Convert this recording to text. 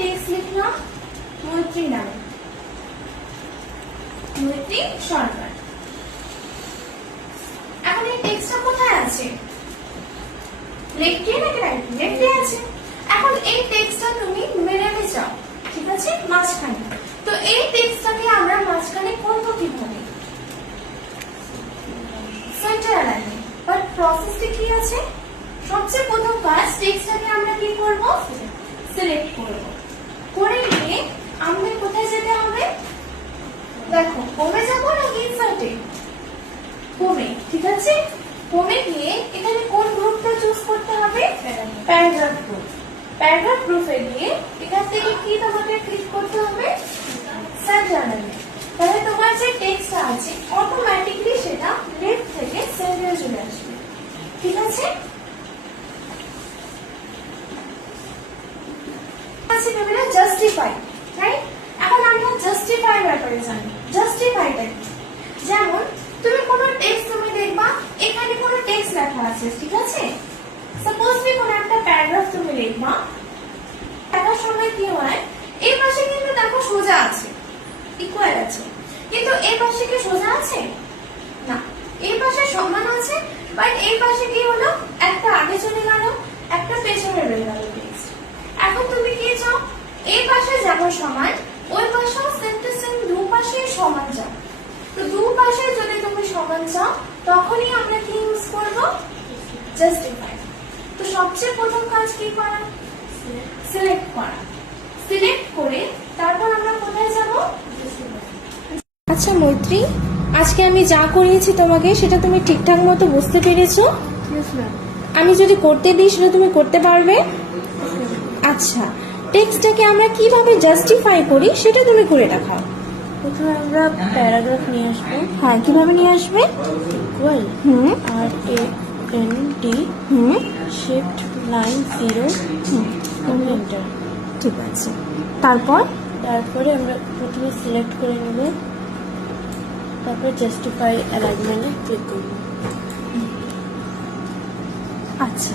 Text লিখলাম মৈত্রী নামে, মৈত্রী সরকার। এখন এই টেক্সটটা কোথায় আছে? লেফটে নাকি রাইটে? লেফটে আছে। এখন এই টেক্সটটা তুমি মেলাতে চাও, ঠিক আছে, মাঝখানে। তো এই টেক্সটটাকে আমরা মাঝখানে করব কিভাবে? Centre alignment. বাট প্রসেসটা কি আছে? সবচেয়ে প্রথম কাজ, টেক্সটটাকে আমরা কি করব? সিলেক্ট করব। করে নিয়ে আমাদের কোথায় যেতে হবে? দেখো, হোমে যাব নাকি ইনসার্টে? হোমে, ঠিক আছে। হোমে গিয়ে এখানে কোন গ্রুপটা চুজ করতে হবে? Paragraph group. প্যারাগ্রাফ গ্রুপে গিয়ে এখান থেকে কি তোমাকে ক্লিক করতে হবে? Centre alignment. তাহলে তোমার যে টেক্সটটা আছে অটোমেটিক্যালি সেটা লেফট থেকে সেন্টারে চলে আসবে, ঠিক আছে। আছে ভেবে জাস্টিফাই, রাইট? এখন আমরা জাস্টিফাই ব্যাপারে জানি। জাস্টিফাইটা কি? যেমন তুমি কোনো টেক্সট তুমি দেখবা, এখানে কোনো টেক্সট লেখা আছে, ঠিক আছে। সাপোজলি কোনো একটা প্যারাগ্রাফ তুমি লিখবা, লেখার সময় কি হয়, এই পাশে কিন্তু দেখো সোজা আছে, ইকুয়াল আছে, কিন্তু এই পাশে কি সোজা আছে? না, এই পাশে সমান আছে, বাট এই পাশে কি হলো, একটা আগে চলে গেল, একটা পেছনে রয়ে গেল টেক্সট। এখন তুমি কি চাও? এই পাশে যাব সমান, ওই পাশেও সেম টু সেম দুপাশে সমান যাও। তো দুপাশে যদি তুমি সমান চাও তখনই আমরা কি ইউজ করব? জাস্টিফাই। তো সবচেয়ে প্রথম কাজ কি করা? সিলেক্ট করা। সিলেক্ট করে তারপর আমরা কোথায় যাব? আচ্ছা মৈত্রী, আজকে আমি যা করিয়েছি তোমাকে সেটা তুমি ঠিকঠাক মতো বুঝতে পেরেছো? আমি যদি করতে দিই সেটা তুমি করতে পারবে? আচ্ছা, টেক্সটটাকে আমরা কিভাবে জাস্টিফাই করি সেটা তুমি করে দেখাও। প্রথমে আমরা প্যারাগ্রাফ নিয়ে আসবো। হ্যাঁ, কিভাবে নিয়ে আসবে? Equal RAND shift line 0 enter. ঠিক আছে। তারপর তারপরে আমরা প্রথমে সিলেক্ট করে নেব, তারপর জাস্টিফাই অ্যালাইনমেন্টে ক্লিক করব। আচ্ছা।